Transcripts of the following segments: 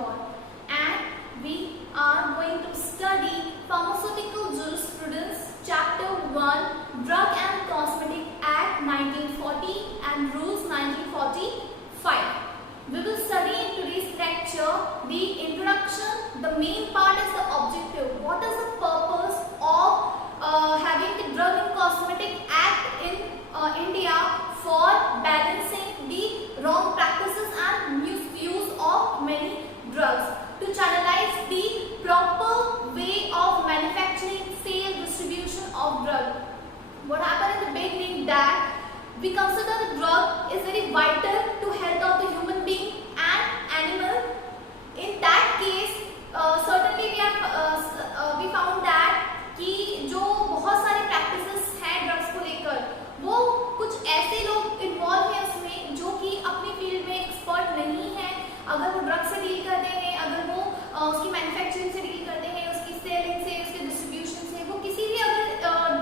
law, and we are going to study Pharmaceutical Jurisprudence, Chapter 1, Drug and Cosmetic Act 1940 and Rules 1945. We will study in today's lecture the introduction. The main part is the objective. What is the purpose of having the Drug and Cosmetic Act in India for balancing the wrong practices and misuse of many drugs, to channelize the proper way of manufacturing, sale, distribution of drug. What happened in the beginning that we consider the drug is very vital to health of the human being and animal. In that case, certainly we found that कि जो बहुत सारे practices हैं drugs को लेकर, वो कुछ ऐसे लोग इन्वॉल्व हैं उसमें जो कि अपनी फील्ड में एक्सपर्ट नहीं है. अगर वो ड्रग से डील करते हैं, अगर वो उसकी मैन्युफैक्चरिंग से डील करते हैं, उसकी सेलिंग से, उसके डिस्ट्रीब्यूशन से, वो किसी भी अगर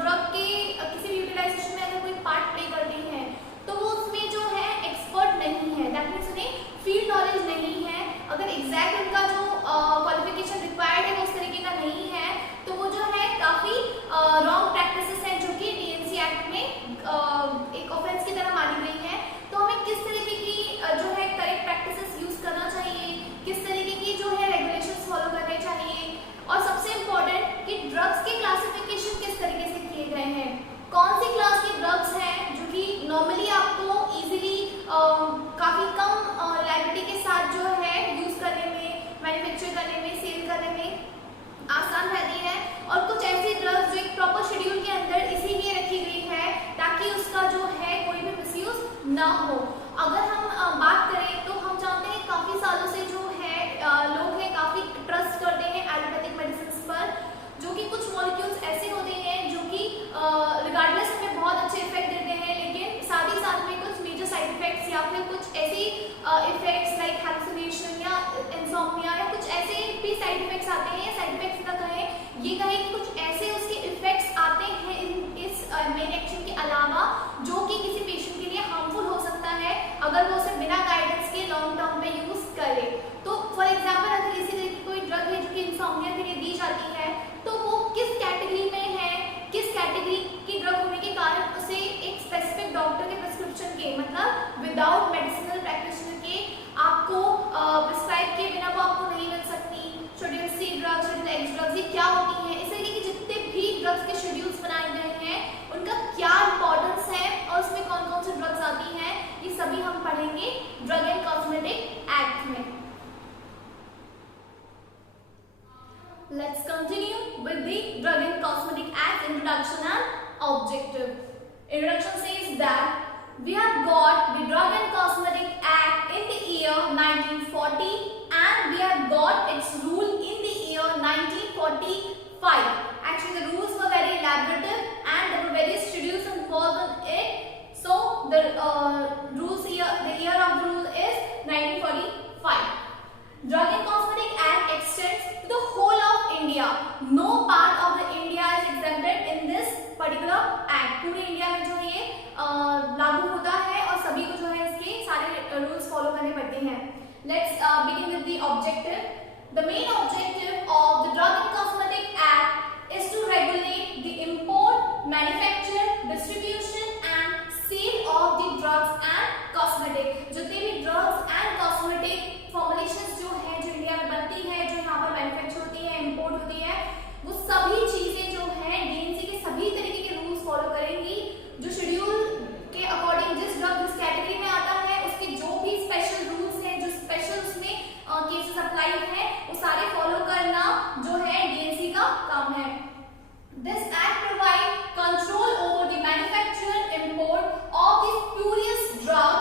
ड्रग के किसी भी यूटिलाइजेशन में अगर कोई पार्ट प्ले करते हैं तो वो उसमें जो है एक्सपर्ट नहीं है. दैट मीन्स उन्हें फील्ड नॉलेज नहीं है. अगर एग्जैक्ट उनका जो क्वालिफिकेशन रिक्वायर्ड है वो उस तरीके का नहीं है तो वो जो है काफ़ी रॉन्ग प्रैक्टिसेस हैं जो कि डीएनसी एक्ट में एक ऑफेंस की तरह मानी गई है. तो हमें किस तरीके की जो है करेक्ट प्रैक्टिसेस यूज करना चाहिए, किस तरीके की जो है रेगुलेशंस फॉलो करने चाहिए, और सबसे इम्पोर्टेंट कि ड्रग्स के क्लासिफिकेशन किस तरीके से किए गए हैं. कौन सी क्लास के ड्रग्स हैं जो कि नॉर्मली आपको इजीली काफ़ी कम लायबिलिटी के साथ जो है यूज करने में, मैन्युफैक्चर करने में, सेल करने में आसान रहती है, और कुछ ऐसी ड्रग्स जो एक प्रॉपर शेड्यूल के अंदर इसीलिए रखी गई है ताकि उसका जो है कोई भी मिसयूज ना हो. अगर हम बात करें तो हम जानते हैं काफ़ी सालों से जो है लोग हैं काफ़ी ट्रस्ट करते हैं एलोपैथिक मेडिसिन पर, जो कि कुछ मॉलिक्यूल्स ऐसे होते हैं जो कि रिगार्डलेस हमें बहुत अच्छे इफेक्ट देते हैं, लेकिन साथ ही साथ में कुछ मेजर साइड इफेक्ट्स या फिर कुछ ऐसी इफेक्ट्स लाइक हेलुसिनेशन या इंसोम्निया या कुछ ऐसे भी साइड इफेक्ट्स आते हैं, या साइड इफेक्ट्स ना कहें, ये कहें कि कुछ ऐसे उसके इफेक्ट्स आते हैं इस मेन एक्शन के अलावा जो कि किसी पेशेंट के लिए हार्मफुल हो सकता है अगर वो उसे बिना गाइडेंस के लॉन्ग टर्म में यूज करे. तो फॉर एग्जाम्पल अगर इसी तरह की कोई ड्रग है जो कि इंसोम्निया के लिए दी जाती है तो वो किस कैटेगरी में है, किस कैटेगरी की ड्रग होने के कारण उसे एक स्पेसिफिक डॉक्टर के प्रिस्क्रिप्शन के, मतलब विदाउट मेडिसिनल प्रैक्टिशनर के आपको प्रिस्क्राइब किए बिना वो आपको नहीं मिल सकती. Schedule C drugs, schedule X drugs, ये क्या होती हैं, इस तरीके की जितने भी ड्रग्स के शेड्यूल्स बनाए गए हैं उनका क्या इंपॉर्टेंस है और उसमें कौन कौन सी ड्रग्स आती हैं, ये सभी हम पढ़ेंगे ड्रग एंड कॉस्मेटिक एक्ट में. Let's continue with the Drug and Cosmetic Act introduction and objective. Introduction says that we have got the Drug and Cosmetic Act in the year 1940 and we have got its rule in the year 1945. Actually, the rules were very elaborative and there were various schedules involved in it. So, the year of the rule is 1945. Drug and Cosmetic Act extends to the whole of India. No part of the India is exempted in this particular act. पूरे इंडिया में जो ये लागू होता है और सभी को जो है इसके सारे रूल्स फॉलो करने पड़ते हैं. Let's begin with the objective. The main objective of the Drug and Cosmetic Act is to regulate the import, manufacture, distribution and sale of the drugs and cosmetic. जितने भी drugs and cosmetic फॉर्मुलेशंस जो है जो इंडिया में बनती है, जो यहाँ पर मैन्युफैक्चर होती है, इंपोर्ट होती है, वो सभी चीजें जो है डीएनसी के सभी तरीके के रूल्स फॉलो करेंगी. जो शेड्यूल के अकॉर्डिंग जिस ड्रग जिस कैटेगरी में आता है उसके जो भी स्पेशल रूल्स हैं, जो स्पेशल उसमें केसेस अप्लाई है, वो सारे फॉलो करना जो है डीएनसी का काम है. This act provides control over the manufacture and import of the spurious drug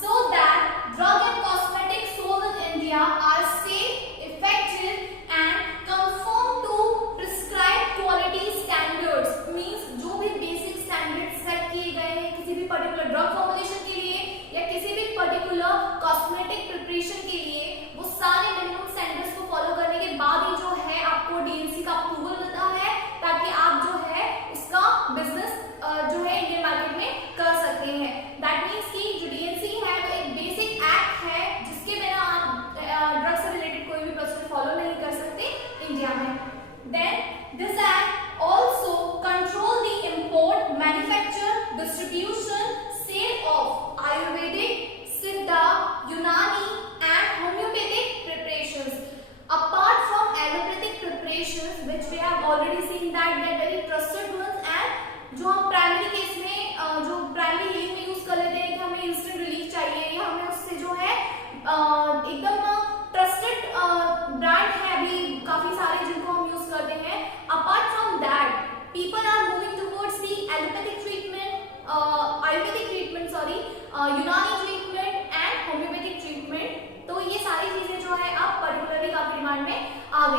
so that drug and cosmetic sold in India are safe, effective and conform to prescribed quality standards. Means जो भी basic standards set किए गए हैं किसी भी particular drug formulation के लिए या किसी भी particular cosmetic preparation के लिए, वो सारे minimum standards को follow करने के बाद ही जो है आपको DNC का approval मिलता है ताकि आप जो है उसका business जो है इंडियन मार्केट में कर सकते हैं. That means कि जो DNC है वो एक basic act है जिसके बिना आप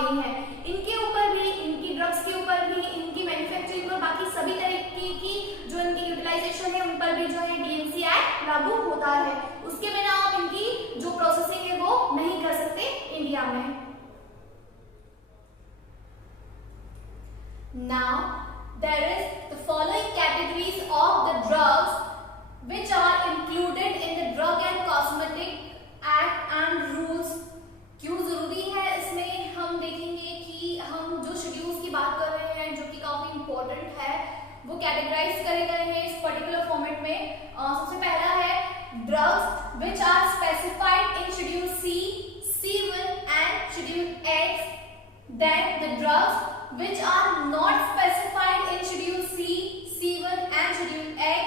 गई हैं। इनके ऊपर भी, इनकी ड्रग्स के ऊपर भी, इनकी मैन्युफैक्चरिंग और बाकी सभी तरीके की जो इनकी यूटिलाइजेशन है उन पर भी जो है डीएमसी एक्ट लागू होता है। उसके बिना आप इनकी जो प्रोसेसिंग है वो नहीं कर सकते इंडिया में। Now there is the following categories of the drugs which are included in the Drug and Cosmetic Act and rules। क्यों जरूरी है इसमें हम देखेंगे कि हम जो शेड्यूल्स की बात कर रहे हैं जो कि काफी इंपॉर्टेंट है वो कैटेगराइज करे गए हैं इस पर्टिकुलर फॉर्मेट में। सबसे पहला है drugs which are specified in schedule C, C1 and schedule X। Then the drugs which are not specified in schedule C, C1 and schedule X।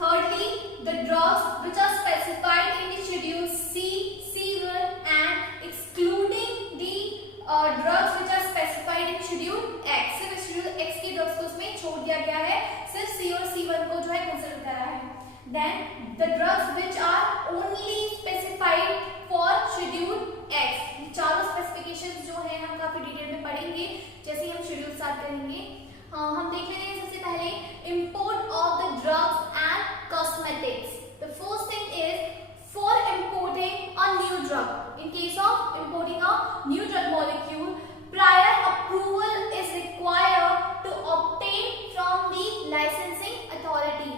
Thirdly, the drugs which are specified in the schedule C, C1 and excluding the drugs which are specified in schedule X। सिर्फ schedule X की drugs को उसमें छोड़ दिया गया है, सिर्फ C और C1 को जो है कंसिडर करा है। Then the drugs which are only specified for schedule X। चारों स्पेसिफिकेशंस जो है हम काफी डिटेल में पढ़ेंगे जैसे ही हम शेड्यूल स्टार्ट करेंगे। हम देख लेते हैं सबसे पहले import of the drugs and cosmetics. The first thing is for importing a new drug, in case of importing a new drug molecule, prior approval is required to obtain from the licensing authority.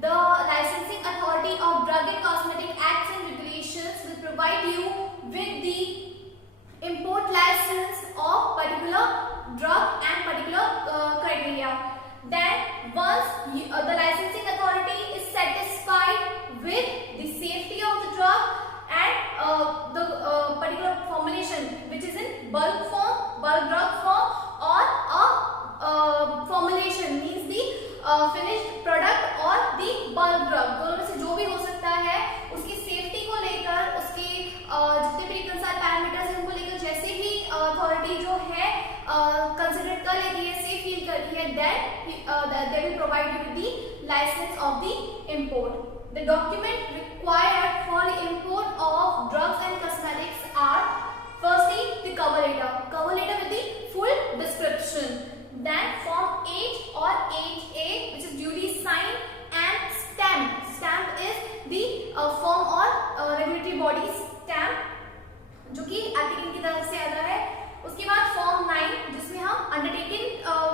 The licensing authority of Drug and Cosmetic Acts and Regulations will provide you with the import license of particular drug and particular criteria. Then once the licensing authority is satisfied with the safety of the drug and the particular formulation which is in bulk form, bulk drug form, or a formulation means the finished product और the bulk drug, दोनों में से जो भी हो सकता है उसकी सेफ्टी को लेकर, उसके जितने भी कंसर्न पैरामीटर्स हैं उनको लेकर जैसे ही अथॉरिटी जो है कंसिडर कर लेती है, सेफ फील करती है, then they will provide you with the license of the import। The document required for the import of drugs and cosmetics are firstly the cover letter, cover letter with the full description, then form H or HA which is duly signed and stamped। Stamp is the form or regulatory body stamp जो कि एप्लीकेंट की तरफ से आता है। उसके बाद फॉर्म 9 जिसमें हम अंडरटेकिंग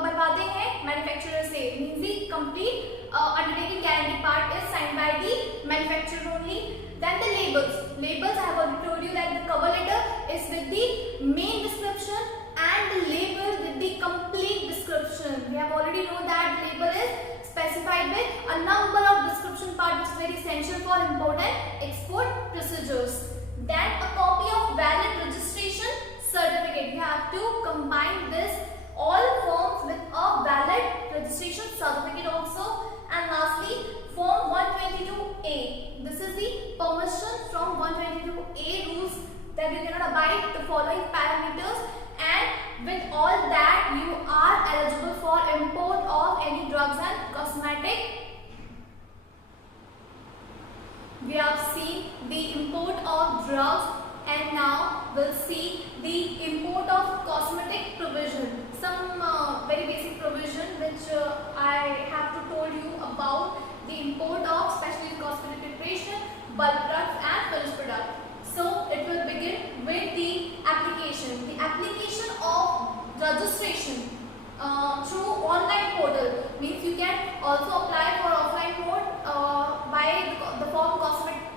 बनवाते हैं मैन्युफैक्चरर से, मींस दी complete undertaking guarantee part is signed by the manufacturer only. Then the labels, labels I have already told you that the cover letter is with the main description and the label with the complete description। We have already know that the label is specified with a number of description part which is very essential for import and export procedures। Then a copy of valid registration certificate, you have to combine this all forms with a valid registration certificate also। And lastly form 122A, this is the permission from 122A rules that you cannot abide the following parameters, and with all that you are eligible for import of any drugs and cosmetic। We have seen the import of drugs and now we'll see the import of cosmetic provision, some very basic provision which I have to told you about the import of especially cosmetic preparation, bulk drugs and finished product। So it will begin with the application, the application of registration through online portal, means you can also apply for offline mode by the form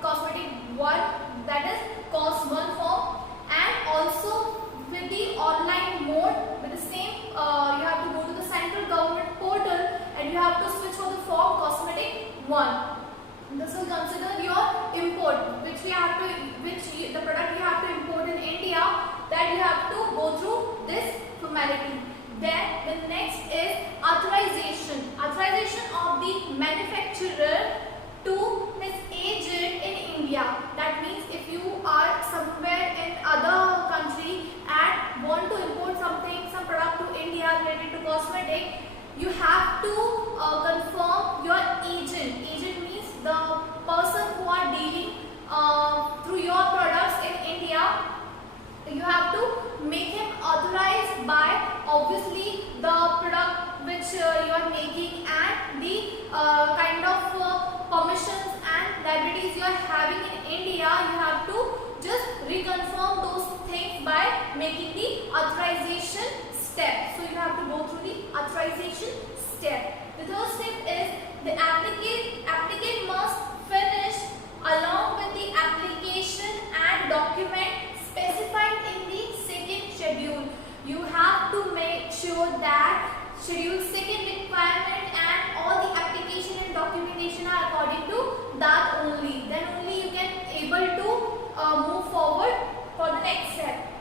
cosmetic 1, that is COS1 form, and also with the online mode with the same you have to go to the central government portal and you have to switch for the form cosmetic 1। This will consider your import which the product you have to import in India, that you have to go through this formality। Then the next is authorization, authorization of the manufacturer to his agent in India। That means if you are somewhere in other country and want to import something, some product to India related to cosmetic, you have to confirm your agent. Agent means the person who are dealing through your products in India. You have to make authorization step. The third step is the applicant must finish along with the application and document specified in the second schedule. You have to make sure that schedule second requirement and all the application and documentation are according to that only. Then only you can able to move forward for the next step.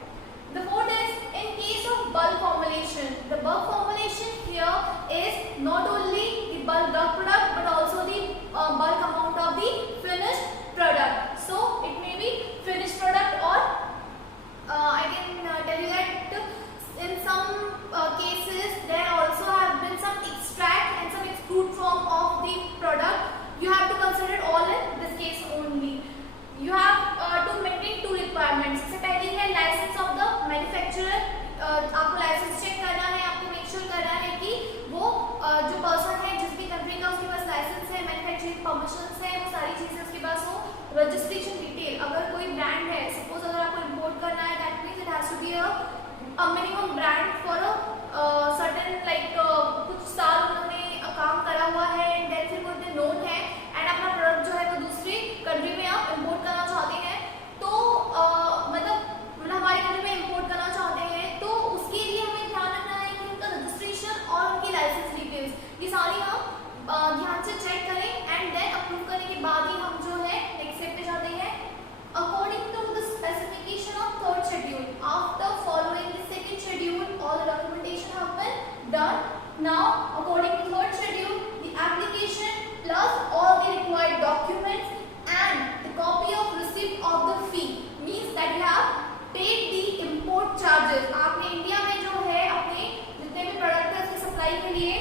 The fourth is in case of bulk formulation. The bulk formulation here is not only the bulk drug product but also the bulk amount of the finished product. So it may be finished product, or I can tell you that in some cases there also have been some extract and some extrude form of the product. You have to consider all in this case only. You have to maintain two requirements. सबसे पहली है licence of the manufacturer. आपको licence check करना है, आपको make sure करना है कि वो जो पर्सन है जिस भी कंट्री का उसके पास लाइसेंस है, मैन्युफैक्चरिंग परमिशंस है, वो सारी चीजें उसके पास हो. रजिस्ट्रेशन डिटेल, अगर कोई ब्रांड है, सपोज अगर आपको इंपोर्ट करना है, that means it has to be a minimum brand for a certain like कुछ साल उन्होंने काम करा हुआ है एंड देन फिर वो इतने नोन है एंड अपना प्रोडक्ट जो है वो दूसरी कंट्री में आप इंपोर्ट करना चाहते हैं, तो मतलब हमारी कंट्री में इंपोर्ट करना चाहते हैं, तो उसके लिए हमें ध्यान रखना है कि उनका रजिस्ट्रेशन और उनकी लाइसेंस डिटेल्स ये सारी हम ध्यान से चेक करें एंड देन अप्रूव करने के बाद ही हम जो है नेक्स्ट स्टेप पे जाते हैं. According to the specification of third schedule, after following the second schedule, all the documentation have been done. Now, according to third schedule, the application plus all the required documents and the copy of receipt of the fee means that you have paid the import charges. आपने इंडिया में जो है अपने जितने भी प्रोडक्ट है उसकी सप्लाई के लिए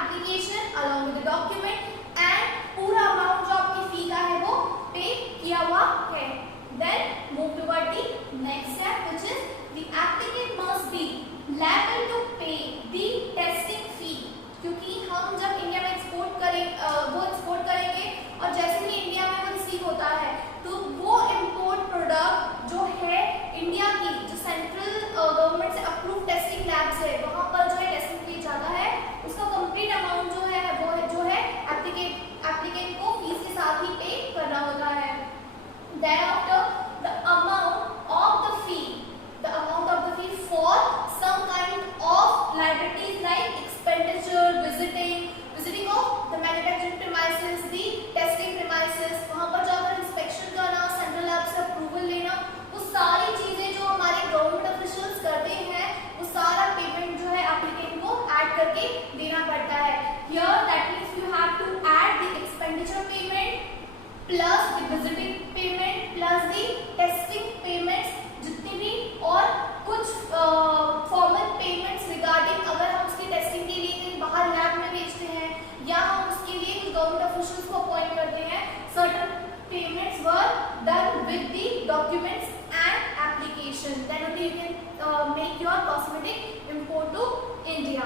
application along with the document and पूरा अमाउंट जो आपकी फी का है वो पे किया हुआ है. Then move toward the next step, which is the applicant must be liable to pay the testing fee. क्योंकि हम जब इंडिया में एक्सपोर्ट करेंगे और जैसे ही इंडिया में वो रिसीव होता है तो वो इम्पोर्ट प्रोडक्ट जो है इंडिया की जो सेंट्रल गवर्नमेंट से अप्रूव टेस्टिंग लैब्स है वहाँ पर जो है टेस्टिंग किया जाता है, उसका कंप्लीट अमाउंट जो है वो है जो है एप्लीकेंट को फीस के साथ ही पे करना होता है. Thereafter, the amount of the fee for some kind of liabilities like expenditure, visiting of the manufacturing premises, the testing premises, वहाँ पर जाकर इंस्पेक्शन करना, सेंट्रल लैब से अप्रूवल लेना, वो सारी चीजें जो हमारे गवर्नमेंट ऑफिशियल्स करते हैं वो सारा पेमेंट जो है एप्लीकेंट को ऐड करके देना पड़ता है. Here that means you have to add the expenditure payment plus the visiting payment plus the testing payments, जितनी भी और कुछ फॉर्मल पेमेंट्स रिगार्डिंग अगर हम उसकी टेस्टिंग के लिए कहीं बाहर लैब में भेजते हैं या हम उसके लिए कुछ गवर्नमेंट ऑफिशियल्स को अपॉइंट करते हैं, certain payments were done with the documents and application. Then only you can make your cosmetic import to India.